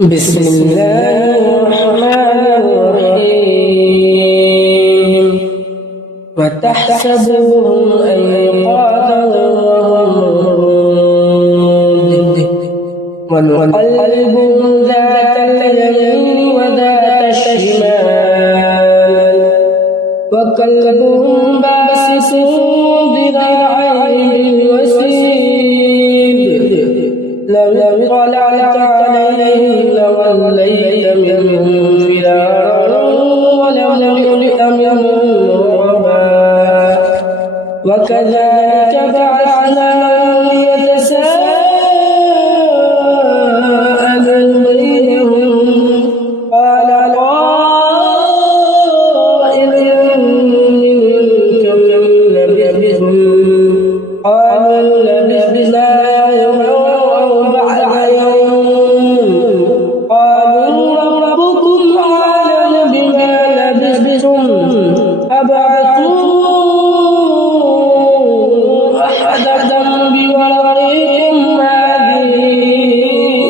بسم الله الرحمن الرحيم وتحسبهم أيقاظا وهم ونقلبهم ذات اليمين وذات الشمال وكلبهم باسط ذراعيه بالوسيد لو اطلعت عليه لوليت منهم فرارا ولملئت منهم رعبا وكذلك بعثناهم يتساءلوا بينهم قال قائل منكم كم لبثتم قالوا لبثنا يوما أو بعض يوم قالوا ربكم أعلم بما لبثتم فابعثوا أحدكم بورقكم هذه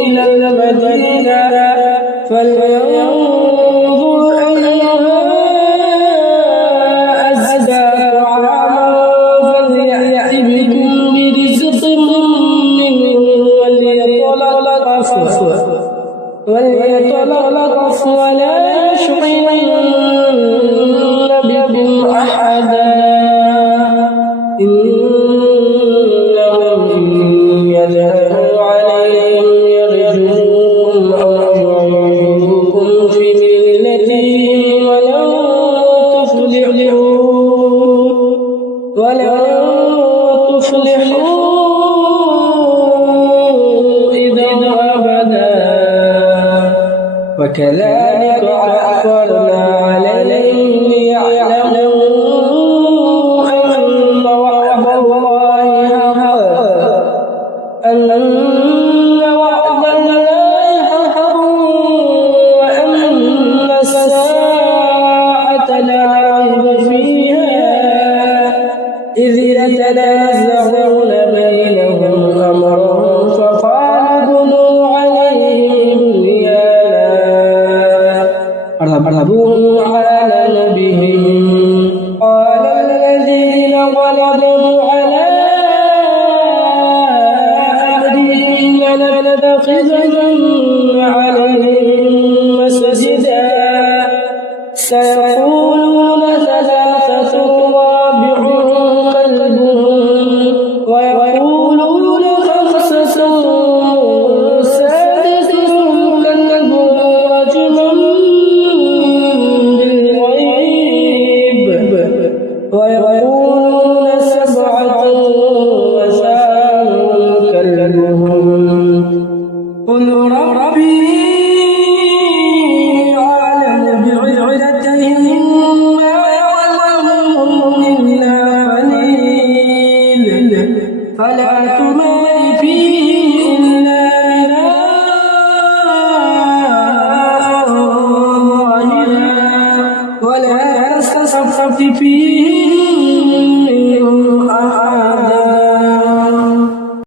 إلى المدينة فلينظر أيها أزكى طعاما فليأت بكم برزق منه وليتلطف ولا يشعرن بكم أحدا إنهم إن يظهروا عليهم يرجموكم أو يعيدوكم في ملتهم ولن تفلحوا إذا أبدا وكذلك عثرنا عليهم ليعلموا أن وعد الله حق وأن الساعة لا ريب فيها إذ يتنازعون بينهم أمرهم فقال بنوا عليهم بنيانا ربهم أعلم بهم قال الذين غلبوا على أمرهم لنتخذن عليهم مسجدا سيقولون ثلاثة رابعهم كلبهم ويقولون خمسة سادسهم كلبهم رجما بالغيب ويقولون سبعة وثامنهم كلبهم قل ربي أعلم بعدتهم ما يعلمهم إلا قليل فلا